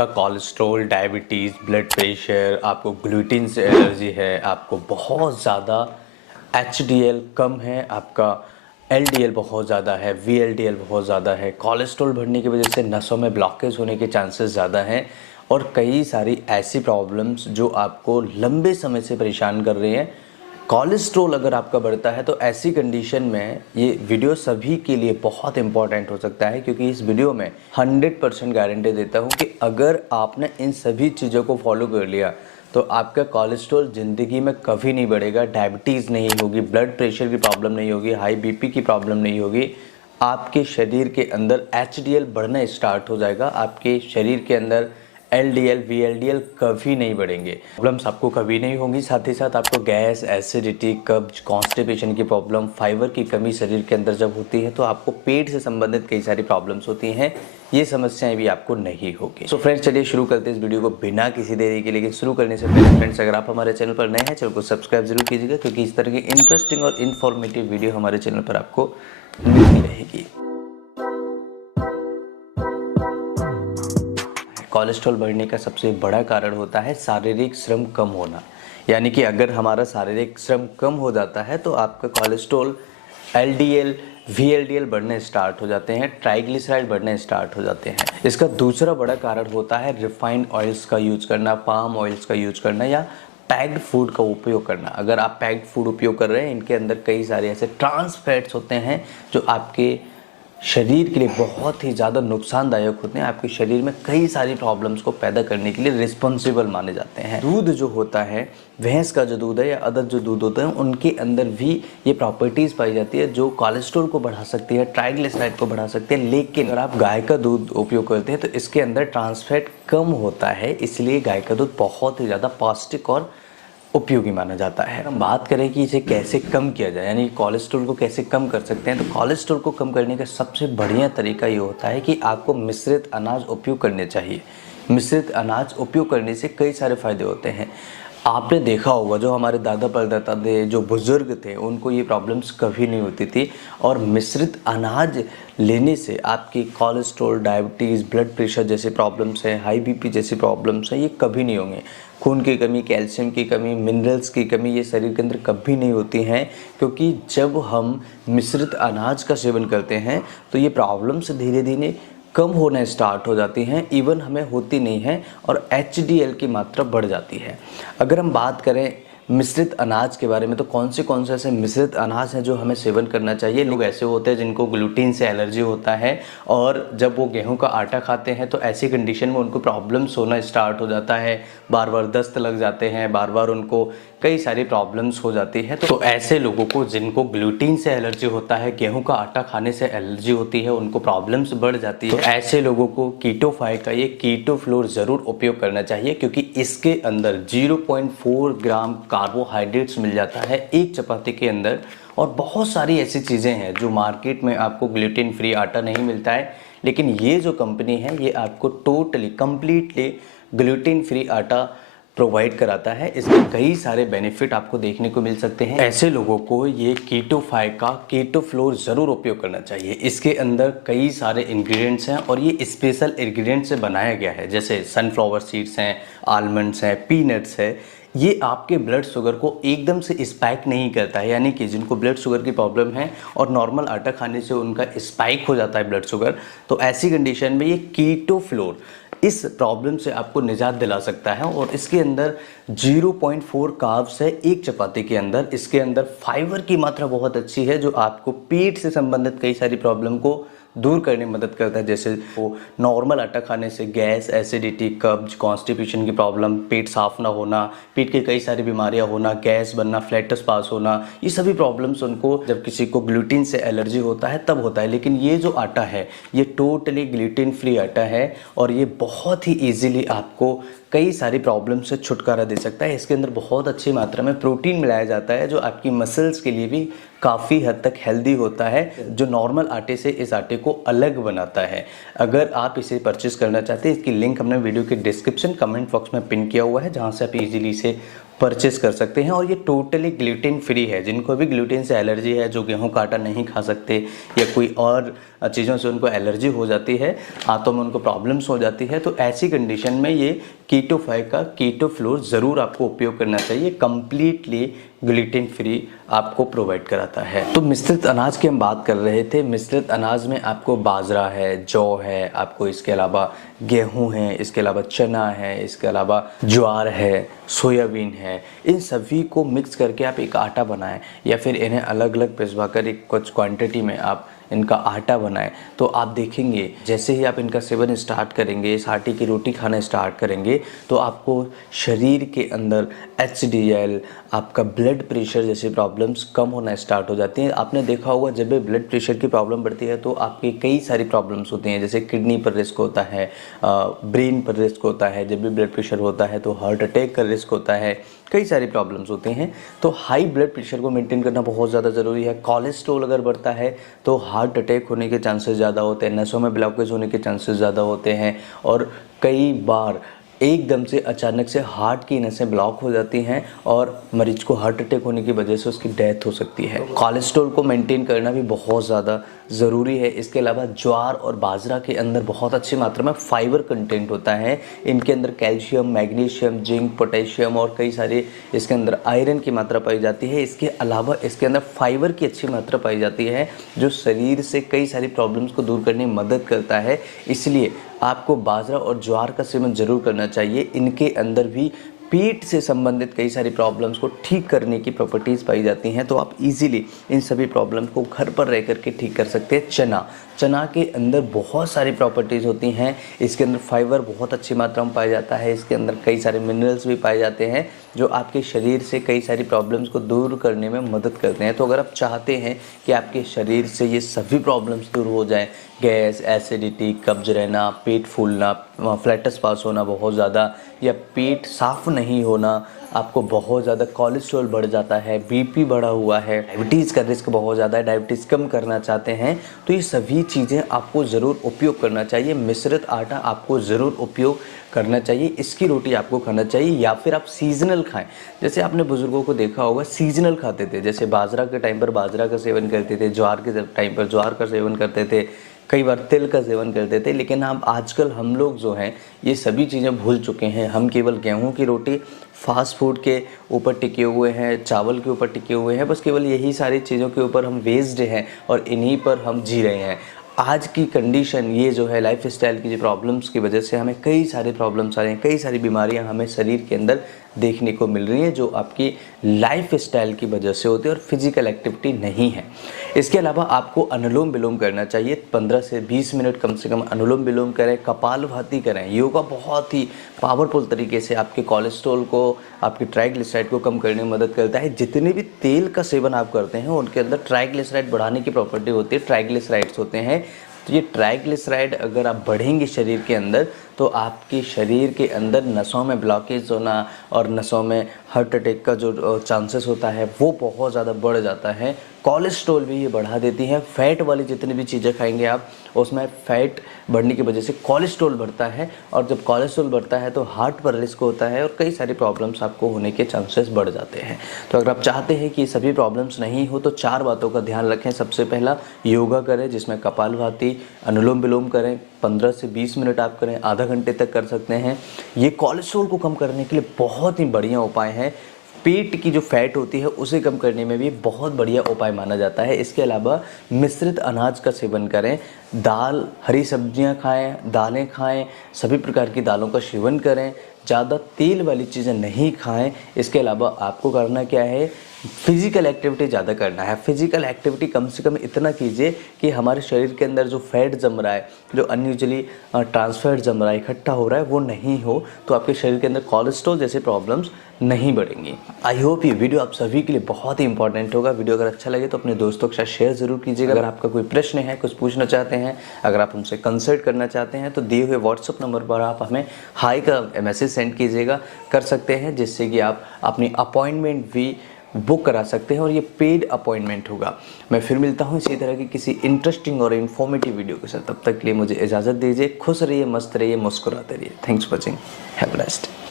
आपका cholesterol, diabetes, blood pressure, आपको gluten से एलर्जी है, आपको बहुत ज़्यादा एचडीएल कम है, आपका एलडीएल बहुत ज़्यादा है, वीएलडीएल बहुत ज़्यादा है, कोलेस्ट्रॉल बढ़ने की वजह से नसों में ब्लॉकेज होने के चांसेस ज़्यादा हैं और कई सारी ऐसी प्रॉब्लम्स जो आपको लंबे समय से परेशान कर रही हैं। कोलेस्ट्रॉल अगर आपका बढ़ता है तो ऐसी कंडीशन में ये वीडियो सभी के लिए बहुत इंपॉर्टेंट हो सकता है, क्योंकि इस वीडियो में 100% गारंटी देता हूँ कि अगर आपने इन सभी चीज़ों को फॉलो कर लिया तो आपका कोलेस्ट्रॉल ज़िंदगी में कभी नहीं बढ़ेगा, डायबिटीज़ नहीं होगी, ब्लड प्रेशर की प्रॉब्लम नहीं होगी, हाई बीपी की प्रॉब्लम नहीं होगी। आपके शरीर के अंदर एचडीएल बढ़ना स्टार्ट हो जाएगा, आपके शरीर के अंदर एलडीएल, वीएलडीएल कभी नहीं बढ़ेंगे, प्रॉब्लम्स आपको कभी नहीं होंगी। साथ ही साथ आपको गैस, एसिडिटी, कब्ज, कॉन्स्टिपेशन की प्रॉब्लम, फाइबर की कमी शरीर के अंदर जब होती है तो आपको पेट से संबंधित कई सारी प्रॉब्लम्स होती हैं, ये समस्याएं भी आपको नहीं होगी। सो फ्रेंड्स, चलिए शुरू करते हैं इस वीडियो को बिना किसी देरी के। लेकिन शुरू करने से पहले फ्रेंड्स, अगर आप हमारे चैनल पर नए हैं, चैनल को सब्सक्राइब जरूर कीजिएगा, क्योंकि इस तरह की इंटरेस्टिंग और इन्फॉर्मेटिव वीडियो हमारे चैनल पर आपको मिलती रहेगी। कोलेस्ट्रॉल बढ़ने का सबसे बड़ा कारण होता है शारीरिक श्रम कम होना। यानी कि अगर हमारा शारीरिक श्रम कम हो जाता है तो आपका कोलेस्ट्रॉल, एलडीएल, वीएलडीएल बढ़ने स्टार्ट हो जाते हैं, ट्राइग्लिसराइड बढ़ने स्टार्ट हो जाते हैं। इसका दूसरा बड़ा कारण होता है रिफाइंड ऑयल्स का यूज करना, पाम ऑयल्स का यूज करना या पैक्ड फूड का उपयोग करना। अगर आप पैक्ड फूड उपयोग कर रहे हैं, इनके अंदर कई सारे ऐसे ट्रांस फैट्स होते हैं जो आपके शरीर के लिए बहुत ही ज़्यादा नुकसानदायक होते हैं, आपके शरीर में कई सारी प्रॉब्लम्स को पैदा करने के लिए रिस्पॉन्सिबल माने जाते हैं। दूध जो होता है, भैंस का जो दूध है या अदर जो दूध होता है, उनके अंदर भी ये प्रॉपर्टीज़ पाई जाती है जो कोलेस्ट्रॉल को बढ़ा सकती है, ट्राइग्लिसराइड को बढ़ा सकती है। लेकिन अगर आप गाय का दूध उपयोग करते हैं तो इसके अंदर ट्रांस फैट कम होता है, इसलिए गाय का दूध बहुत ही ज़्यादा पौष्टिक और उपयोगी माना जाता है। हम बात करें कि इसे कैसे कम किया जाए, यानी कोलेस्ट्रॉल को कैसे कम कर सकते हैं, तो कोलेस्ट्रॉल को कम करने का सबसे बढ़िया तरीका ये होता है कि आपको मिश्रित अनाज उपयोग करने चाहिए। मिश्रित अनाज उपयोग करने से कई सारे फायदे होते हैं। आपने देखा होगा जो हमारे दादा परदादा थे, जो बुजुर्ग थे, उनको ये प्रॉब्लम्स कभी नहीं होती थी और मिश्रित अनाज लेने से आपकी कोलेस्ट्रॉल, डायबिटीज़, ब्लड प्रेशर जैसे प्रॉब्लम्स हैं, हाई बीपी जैसी प्रॉब्लम्स हैं, ये कभी नहीं होंगे। खून की कमी, कैल्शियम की कमी, मिनरल्स की कमी, ये शरीर के अंदर कभी नहीं होती हैं, क्योंकि जब हम मिश्रित अनाज का सेवन करते हैं तो ये प्रॉब्लम्स धीरे धीरे कम होना स्टार्ट हो जाती हैं, इवन हमें होती नहीं है और एचडीएल की मात्रा बढ़ जाती है। अगर हम बात करें मिश्रित अनाज के बारे में, तो कौन से ऐसे मिश्रित अनाज हैं जो हमें सेवन करना चाहिए। लोग ऐसे होते हैं जिनको ग्लूटीन से एलर्जी होता है और जब वो गेहूं का आटा खाते हैं तो ऐसी कंडीशन में उनको प्रॉब्लम्स होना स्टार्ट हो जाता है, बार बार दस्त लग जाते हैं, बार बार उनको कई सारी प्रॉब्लम्स हो जाती है। तो ऐसे लोगों को जिनको ग्लूटीन से एलर्जी होता है, गेहूं का आटा खाने से एलर्जी होती है, उनको प्रॉब्लम्स बढ़ जाती है। तो ऐसे लोगों को कीटोफाई का ये कीटो फ्लोर ज़रूर उपयोग करना चाहिए, क्योंकि इसके अंदर 0.4 ग्राम कार्बोहाइड्रेट्स मिल जाता है एक चपाती के अंदर। और बहुत सारी ऐसी चीज़ें हैं जो मार्केट में आपको ग्लूटेन फ्री आटा नहीं मिलता है, लेकिन ये जो कंपनी है ये आपको टोटली कम्प्लीटली ग्लूटेन फ्री आटा प्रोवाइड कराता है। इसके कई सारे बेनिफिट आपको देखने को मिल सकते हैं। ऐसे लोगों को ये कीटोफाई का कीटो फ्लोर ज़रूर उपयोग करना चाहिए। इसके अंदर कई सारे इंग्रेडिएंट्स हैं और ये स्पेशल इंग्रेडिएंट्स से बनाया गया है, जैसे सनफ्लावर सीड्स हैं, आलमंड्स हैं, पीनट्स है। ये आपके ब्लड शुगर को एकदम से स्पाइक नहीं करता है, यानी कि जिनको ब्लड शुगर की प्रॉब्लम है और नॉर्मल आटा खाने से उनका स्पाइक हो जाता है ब्लड शुगर, तो ऐसी कंडीशन में ये कीटो फ्लोर इस प्रॉब्लम से आपको निजात दिला सकता है। और इसके अंदर 0.4 कार्ब्स है एक चपाती के अंदर। इसके अंदर फाइबर की मात्रा बहुत अच्छी है जो आपको पेट से संबंधित कई सारी प्रॉब्लम को दूर करने में मदद करता है, जैसे वो नॉर्मल आटा खाने से गैस, एसिडिटी, कब्ज, कॉन्स्टिपेशन की प्रॉब्लम, पेट साफ ना होना, पेट की कई सारी बीमारियां होना, गैस बनना, फ्लैटस पास होना, ये सभी प्रॉब्लम्स उनको जब किसी को ग्लूटीन से एलर्जी होता है तब होता है। लेकिन ये जो आटा है ये टोटली ग्लूटीन फ्री आटा है और ये बहुत ही ईजिली आपको कई सारी प्रॉब्लम से छुटकारा दे सकता है। इसके अंदर बहुत अच्छी मात्रा में प्रोटीन मिलाया जाता है जो आपकी मसल्स के लिए भी काफ़ी हद तक हेल्दी होता है, जो नॉर्मल आटे से इस आटे को अलग बनाता है। अगर आप इसे परचेस करना चाहते हैं, इसकी लिंक हमने वीडियो के डिस्क्रिप्शन कमेंट बॉक्स में पिन किया हुआ है, जहां से आप इजीली इसे परचेस कर सकते हैं। और ये टोटली ग्लूटेन फ्री है। जिनको भी ग्लूटेन से एलर्जी है, जो गेहूं का आटा नहीं खा सकते या कोई और चीज़ों से उनको एलर्जी हो जाती है, हाथों में उनको प्रॉब्लम्स हो जाती है, तो ऐसी कंडीशन में ये कीटो 5 का कीटो फ्लोर ज़रूर आपको उपयोग करना चाहिए। कम्प्लीटली ग्लूटेन फ्री आपको प्रोवाइड कराता है। तो मिश्रित अनाज की हम बात कर रहे थे। मिश्रित अनाज में आपको बाजरा है, जौ है, आपको इसके अलावा गेहूं है, इसके अलावा चना है, इसके अलावा ज्वार है, सोयाबीन है। इन सभी को मिक्स करके आप एक आटा बनाएं या फिर इन्हें अलग अलग पिसवा कर एक कुछ क्वांटिटी में आप इनका आटा बनाएं, तो आप देखेंगे जैसे ही आप इनका सेवन स्टार्ट करेंगे, इस आटे की रोटी खाना स्टार्ट करेंगे, तो आपको शरीर के अंदर HDL, आपका ब्लड प्रेशर जैसी प्रॉब्लम्स कम होना स्टार्ट हो जाती हैं। आपने देखा होगा जब भी ब्लड प्रेशर की प्रॉब्लम बढ़ती है तो आपकी कई सारी प्रॉब्लम्स होती हैं, जैसे किडनी पर रिस्क होता है, ब्रेन पर रिस्क होता है। जब भी ब्लड प्रेशर होता है तो हार्ट अटैक का रिस्क होता है, कई सारी प्रॉब्लम्स होती हैं। तो हाई ब्लड प्रेशर को मेंटेन करना बहुत ज़्यादा ज़रूरी है। कोलेस्ट्रॉल अगर बढ़ता है तो हार्ट अटैक होने के चांसेस ज़्यादा होते हैं, नसों में ब्लॉकेज होने के चांसेस ज़्यादा होते हैं, और कई बार एकदम से अचानक से हार्ट की नसें ब्लॉक हो जाती हैं और मरीज को हार्ट अटैक होने की वजह से उसकी डेथ हो सकती है। कोलेस्ट्रॉल को मेंटेन करना भी बहुत ज़्यादा ज़रूरी है। इसके अलावा ज्वार और बाजरा के अंदर बहुत अच्छी मात्रा में फाइबर कंटेंट होता है। इनके अंदर कैल्शियम, मैग्नीशियम, जिंक, पोटेशियम और कई सारे इसके अंदर आयरन की मात्रा पाई जाती है। इसके अलावा इसके अंदर फाइबर की अच्छी मात्रा पाई जाती है, जो शरीर से कई सारी प्रॉब्लम्स को दूर करने में मदद करता है। इसलिए आपको बाजरा और ज्वार का सेवन ज़रूर करना चाहिए। इनके अंदर भी पेट से संबंधित कई सारी प्रॉब्लम्स को ठीक करने की प्रॉपर्टीज़ पाई जाती हैं, तो आप इजीली इन सभी प्रॉब्लम्स को घर पर रह करके ठीक कर सकते हैं। चना के अंदर बहुत सारी प्रॉपर्टीज़ होती हैं। इसके अंदर फाइबर बहुत अच्छी मात्रा में पाया जाता है। इसके अंदर कई सारे मिनरल्स भी पाए जाते हैं, जो आपके शरीर से कई सारी प्रॉब्लम्स को दूर करने में मदद करते हैं। तो अगर आप चाहते हैं कि आपके शरीर से ये सभी प्रॉब्लम्स दूर हो जाएं, गैस, एसिडिटी, कब्ज रहना, पेट फूलना, फ्लैटस पास होना बहुत ज़्यादा, या पेट साफ नहीं होना, आपको बहुत ज़्यादा कोलेस्ट्रॉल बढ़ जाता है, बीपी बढ़ा हुआ है, डायबिटीज़ का रिस्क बहुत ज़्यादा है, डायबिटीज़ कम करना चाहते हैं, तो ये सभी चीज़ें आपको ज़रूर उपयोग करना चाहिए। मिश्रित आटा आपको ज़रूर उपयोग करना चाहिए। इसकी रोटी आपको खाना चाहिए, या फिर आप सीजनल खाएं। जैसे आपने बुजुर्गों को देखा होगा सीजनल खाते थे, जैसे बाजरा के टाइम पर बाजरा का सेवन करते थे, ज्वार के टाइम पर ज्वार का सेवन करते थे, कई बार तिल का सेवन करते थे। लेकिन हम आजकल हम लोग जो हैं ये सभी चीज़ें भूल चुके हैं। हम केवल गेहूं की रोटी, फास्ट फूड के ऊपर टिके हुए हैं, चावल के ऊपर टिके हुए हैं, बस केवल यही सारी चीज़ों के ऊपर हम बेस्ड हैं और इन्हीं पर हम जी रहे हैं। आज की कंडीशन ये जो है, लाइफ स्टाइल की जो प्रॉब्लम्स की वजह से हमें कई सारी प्रॉब्लम्स आ रही हैं, कई सारी बीमारियां हमें शरीर के अंदर देखने को मिल रही हैं, जो आपकी लाइफ स्टाइल की वजह से होती है और फिजिकल एक्टिविटी नहीं है। इसके अलावा आपको अनुलोम विलोम करना चाहिए। 15 से 20 मिनट कम से कम अनुलोम विलोम करें, कपालभाति करें। योगा बहुत ही पावरफुल तरीके से आपके कोलेस्ट्रॉल को, आपके ट्राइग्लिसराइड को कम करने में मदद करता है। जितने भी तेल का सेवन आप करते हैं उनके अंदर ट्राइग्लिसराइड बढ़ाने की प्रॉपर्टी होती है, ट्राइग्लिसराइड्स होते हैं। तो ये ट्राइग्लिसराइड अगर आप बढ़ेंगे शरीर के अंदर, तो आपके शरीर के अंदर नसों में ब्लॉकेज होना और नसों में हार्ट अटैक का जो चांसेस होता है वो बहुत ज़्यादा बढ़ जाता है। कोलेस्ट्रॉल भी ये बढ़ा देती है। फैट वाली जितनी भी चीज़ें खाएंगे आप, उसमें फैट बढ़ने की वजह से कोलेस्ट्रॉल बढ़ता है, और जब कोलेस्ट्रॉल बढ़ता है तो हार्ट पर रिस्क होता है और कई सारी प्रॉब्लम्स आपको होने के चांसेस बढ़ जाते हैं। तो अगर आप चाहते हैं कि सभी प्रॉब्लम्स नहीं हो तो 4 बातों का ध्यान रखें। सबसे पहला, योगा करें, जिसमें कपालभाति, अनुलोम विलोम करें। 15 से 20 मिनट आप करें, आधा घंटे तक कर सकते हैं। ये कोलेस्ट्रॉल को कम करने के लिए बहुत ही बढ़िया उपाय है। पेट की जो फैट होती है उसे कम करने में भी बहुत बढ़िया उपाय माना जाता है। इसके अलावा मिश्रित अनाज का सेवन करें, दाल, हरी सब्जियां खाएं, दालें खाएं, सभी प्रकार की दालों का सेवन करें, ज़्यादा तेल वाली चीज़ें नहीं खाएं। इसके अलावा आपको करना क्या है, फिजिकल एक्टिविटी ज़्यादा करना है। फिजिकल एक्टिविटी कम से कम इतना कीजिए कि हमारे शरीर के अंदर जो फैट जम रहा है, जो अनयूजुअली ट्रांसफैट जम रहा है, इकट्ठा हो रहा है, वो नहीं हो, तो आपके शरीर के अंदर कोलेस्ट्रॉल जैसे प्रॉब्लम्स नहीं बढ़ेंगी। आई होप ये वीडियो आप सभी के लिए बहुत ही इंपॉर्टेंट होगा। वीडियो अगर अच्छा लगे तो अपने दोस्तों के साथ शेयर ज़रूर कीजिएगा। अगर आपका कोई प्रश्न है, कुछ पूछना चाहते हैं, अगर आप हमसे कंसल्ट करना चाहते हैं, तो दिए हुए व्हाट्सअप नंबर पर आप हमें हाई का मैसेज सेंड कीजिएगा, कर सकते हैं, जिससे कि आप अपनी अपॉइंटमेंट भी बुक करा सकते हैं और ये पेड अपॉइंटमेंट होगा। मैं फिर मिलता हूँ इसी तरह की किसी इंटरेस्टिंग और इन्फॉर्मेटिव वीडियो के साथ। तब तक के लिए मुझे इजाज़त दीजिए। खुश रहिए, मस्त रहिए, मुस्कुराते रहिए। Thanks for watching. Have a nice day.